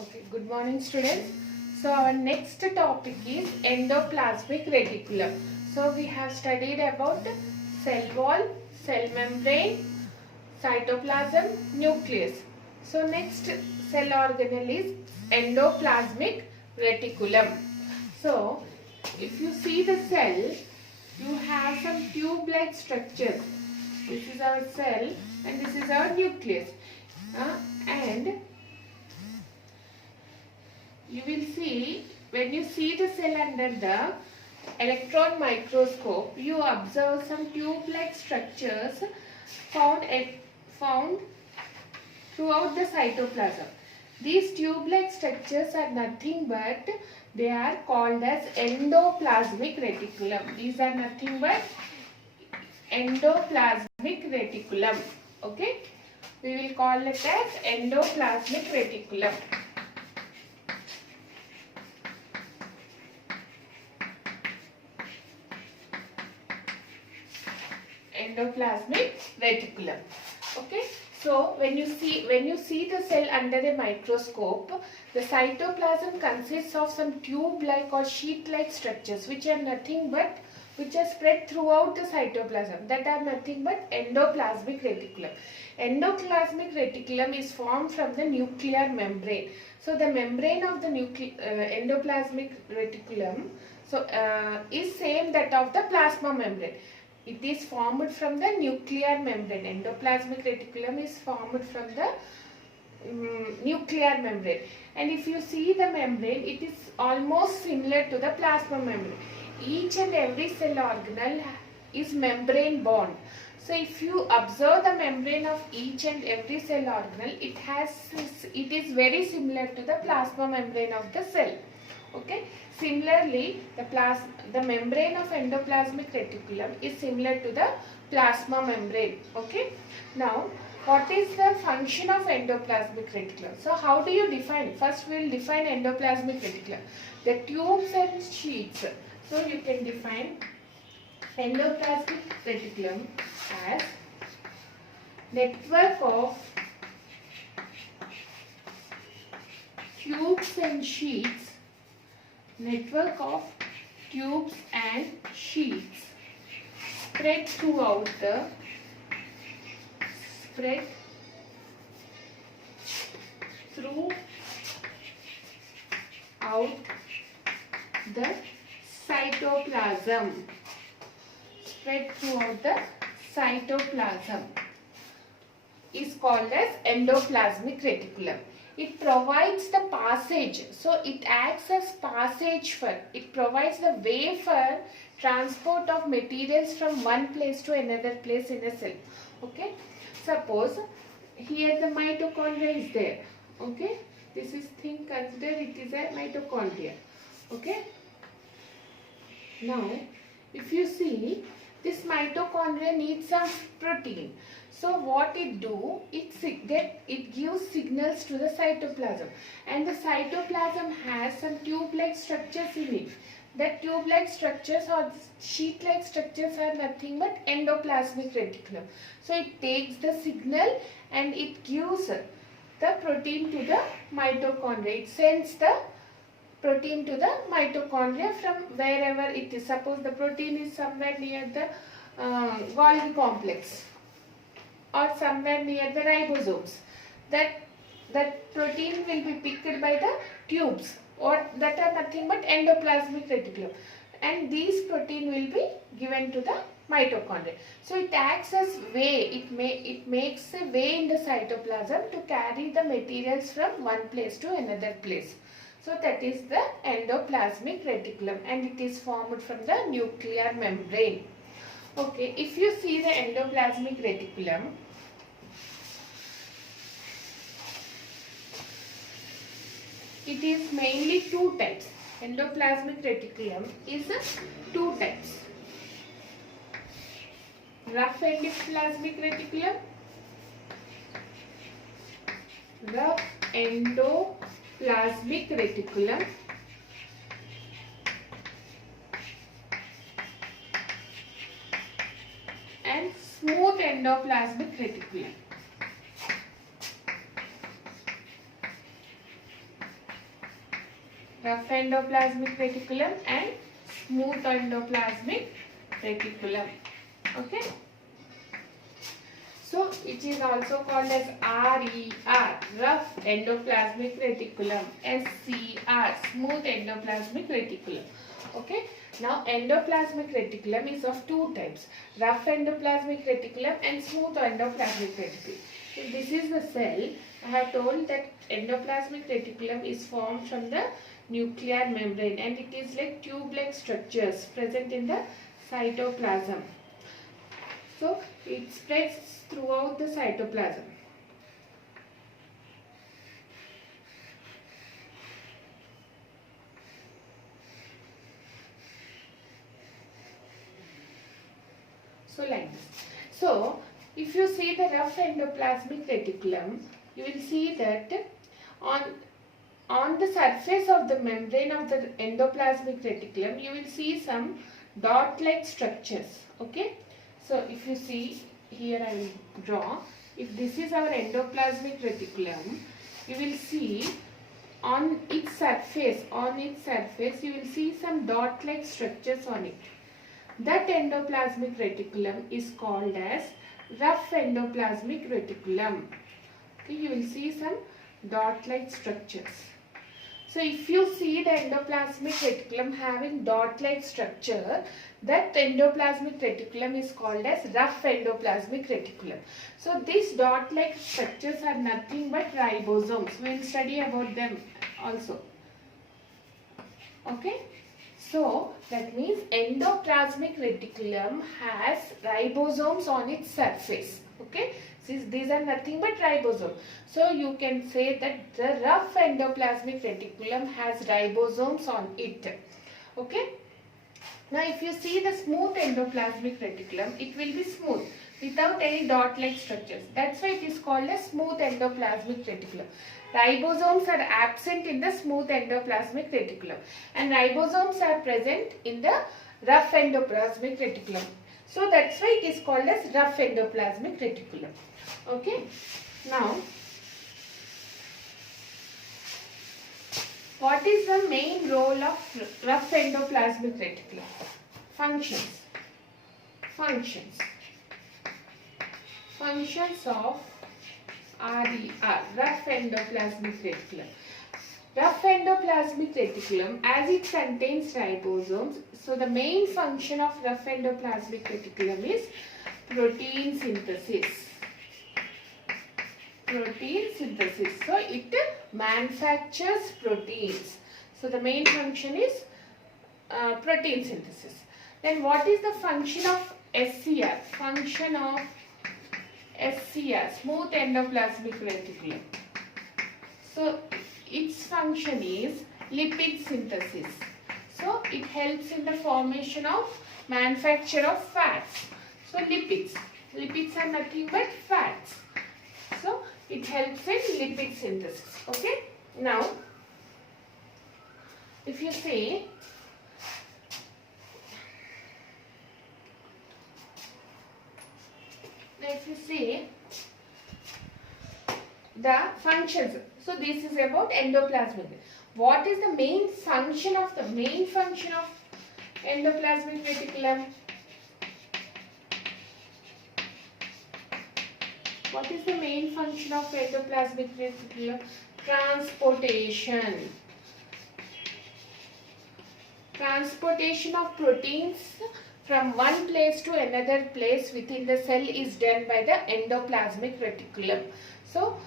Okay, good morning students. So our next topic is endoplasmic reticulum. So we have studied about cell wall, cell membrane, cytoplasm, nucleus. So next cell organelle is endoplasmic reticulum. So if you see the cell, you have some tube-like structure. This is our cell and this is our nucleus. And you will see, when you see the cell under the electron microscope, you observe some tube-like structures found throughout the cytoplasm. These tube-like structures are nothing but they are called as endoplasmic reticulum. These are nothing but endoplasmic reticulum. Okay, we will call it as endoplasmic reticulum. Endoplasmic reticulum. Okay, so when you see the cell under a microscope, the cytoplasm consists of some tube-like or sheet-like structures which are spread throughout the cytoplasm, that are nothing but endoplasmic reticulum. Endoplasmic reticulum is formed from the nuclear membrane. So the membrane of the endoplasmic reticulum is same that of the plasma membrane. It is formed from the nuclear membrane. Endoplasmic reticulum is formed from the nuclear membrane. And if you see the membrane, it is almost similar to the plasma membrane. Each and every cell organelle is membrane bound. So if you observe the membrane of each and every cell organelle, it is very similar to the plasma membrane of the cell. Okay. Similarly, the membrane of endoplasmic reticulum is similar to the plasma membrane. Okay. Now, what is the function of endoplasmic reticulum? So, how do you define? First, we will define endoplasmic reticulum. The tubes and sheets. So, you can define endoplasmic reticulum as network of tubes and sheets. Network of tubes and sheets spread throughout the cytoplasm. Spread throughout the cytoplasm is called as endoplasmic reticulum. It provides the passage, so it acts as it provides the way for transport of materials from one place to another place in a cell. Okay, suppose here the mitochondria is there. Okay, this is consider it is a mitochondria. Okay, now if you see, this mitochondria needs some protein. So what it do, it gives signals to the cytoplasm, and the cytoplasm has some tube-like structures in it. That tube-like structures or sheet-like structures are nothing but endoplasmic reticulum. So it takes the signal and it gives the protein to the mitochondria. It sends the protein to the mitochondria from wherever it is. Suppose the protein is somewhere near the Golgi complex or somewhere near the ribosomes. That protein will be picked by the tubes, or that are nothing but endoplasmic reticulum, and these protein will be given to the mitochondria. So it acts as way, it makes a way in the cytoplasm to carry the materials from one place to another place. So that is the endoplasmic reticulum, and it is formed from the nuclear membrane. Okay, if you see the endoplasmic reticulum, it is mainly two types. Endoplasmic reticulum is two types. Rough endoplasmic reticulum, rough endoplasmic reticulum, and smooth endoplasmic reticulum. rough endoplasmic reticulum and smooth endoplasmic reticulum. Okay. So it is also called as RER, rough endoplasmic reticulum, SCR, smooth endoplasmic reticulum. Okay. Now endoplasmic reticulum is of two types, rough endoplasmic reticulum and smooth endoplasmic reticulum. If this is the cell, I have told that endoplasmic reticulum is formed from the nuclear membrane and it is like tube-like structures present in the cytoplasm. So it spreads throughout the cytoplasm. So like this. So if you see the rough endoplasmic reticulum, you will see that on the surface of the membrane of the endoplasmic reticulum, you will see some dot-like structures. Okay. So if you see here, I will draw. If this is our endoplasmic reticulum, you will see on its surface, you will see some dot-like structures on it. That endoplasmic reticulum is called as rough endoplasmic reticulum. Okay, you will see some dot-like structures. So if you see the endoplasmic reticulum having dot-like structure, that endoplasmic reticulum is called as rough endoplasmic reticulum. So these dot-like structures are nothing but ribosomes. We will study about them also. Okay. So that means endoplasmic reticulum has ribosomes on its surface. Okay. These are nothing but ribosomes. So you can say that the rough endoplasmic reticulum has ribosomes on it. Okay. Now if you see the smooth endoplasmic reticulum, it will be smooth without any dot-like structures. That's why it is called a smooth endoplasmic reticulum. Ribosomes are absent in the smooth endoplasmic reticulum and ribosomes are present in the rough endoplasmic reticulum. So that's why it is called as rough endoplasmic reticulum. Okay. Now, what is the main role of rough endoplasmic reticulum? Functions. Functions of RER, rough endoplasmic reticulum. Rough endoplasmic reticulum, as it contains ribosomes, so the main function of rough endoplasmic reticulum is protein synthesis. So it manufactures proteins. So the main function is protein synthesis. Then what is the function of SCR? Function of SCR, smooth endoplasmic reticulum. So its function is lipid synthesis. So it helps in the formation of manufacture of fats. So lipids are nothing but fats. So it helps in lipid synthesis. Okay. Now if you say the functions, so this is about endoplasmic. What is the main function of endoplasmic reticulum? What is the main function of endoplasmic reticulum? Transportation. Transportation of proteins from one place to another place within the cell is done by the endoplasmic reticulum. So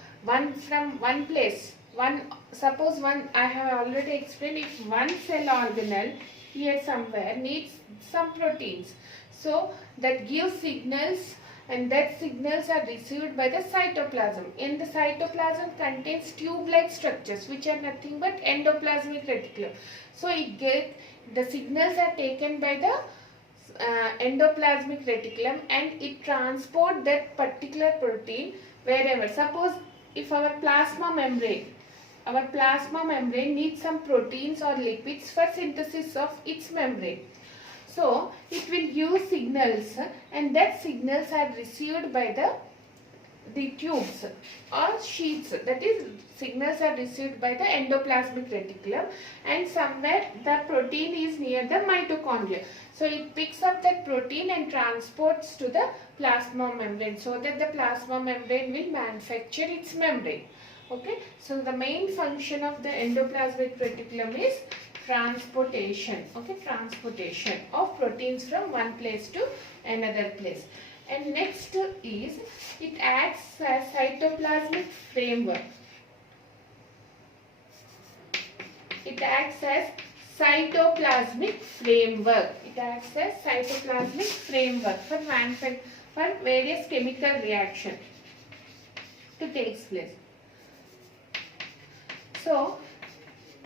suppose I have already explained, if one cell organelle here somewhere needs some proteins, so that gives signals, and that signals are received by the cytoplasm. And the cytoplasm contains tube-like structures which are nothing but endoplasmic reticulum. So the signals are taken by the endoplasmic reticulum and it transports that particular protein wherever. Suppose if our plasma membrane needs some proteins or lipids for synthesis of its membrane. So it will give signals and that signals are received by the the tubes or sheets, that is signals are received by the endoplasmic reticulum, and somewhere the protein is near the mitochondria. So it picks up that protein and transports to the plasma membrane so that the plasma membrane will manufacture its membrane. Okay, so the main function of the endoplasmic reticulum is transportation. Okay, transportation of proteins from one place to another place. And next is, it acts as cytoplasmic framework. It acts as cytoplasmic framework. It acts as cytoplasmic framework for various chemical reaction to take place. So,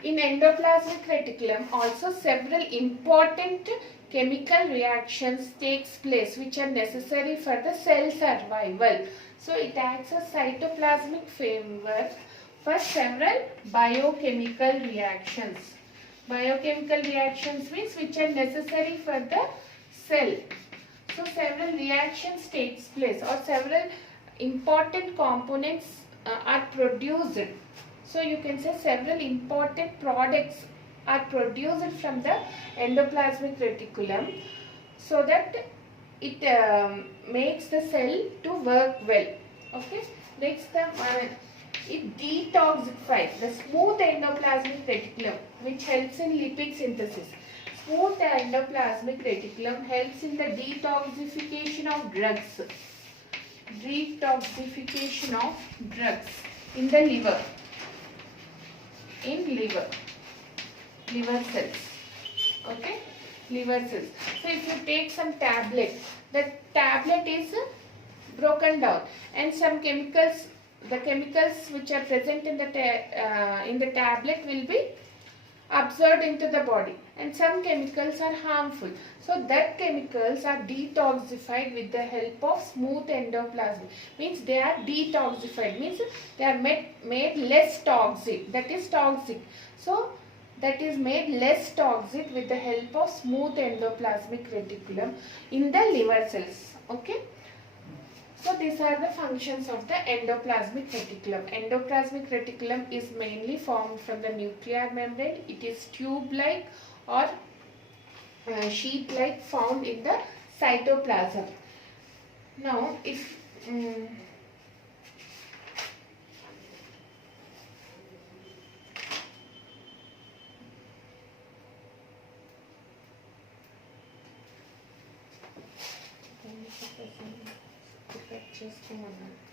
in endoplasmic reticulum also several important chemical reactions takes place which are necessary for the cell survival. So, it acts as cytoplasmic framework for several biochemical reactions. Biochemical reactions means which are necessary for the cell. So, several reactions takes place or several important components are produced. So, you can say several important products are produced from the endoplasmic reticulum so that it makes the cell to work well. Okay. Next, it detoxifies the smooth endoplasmic reticulum, which helps in lipid synthesis. Smooth endoplasmic reticulum helps in the detoxification of drugs. Detoxification of drugs in the liver. In liver cells. Okay, liver cells. So if you take some tablet, the tablet is broken down, and some chemicals, the chemicals which are present in the tablet will be absorbed into the body, and some chemicals are harmful. So that chemicals are detoxified with the help of smooth endoplasm. Means they are detoxified, means they are made less toxic. That is toxic. So that is made less toxic with the help of smooth endoplasmic reticulum in the liver cells. Okay. So these are the functions of the endoplasmic reticulum. Endoplasmic reticulum is mainly formed from the nuclear membrane. It is tube-like or sheet-like found in the cytoplasm. Now, if just a moment.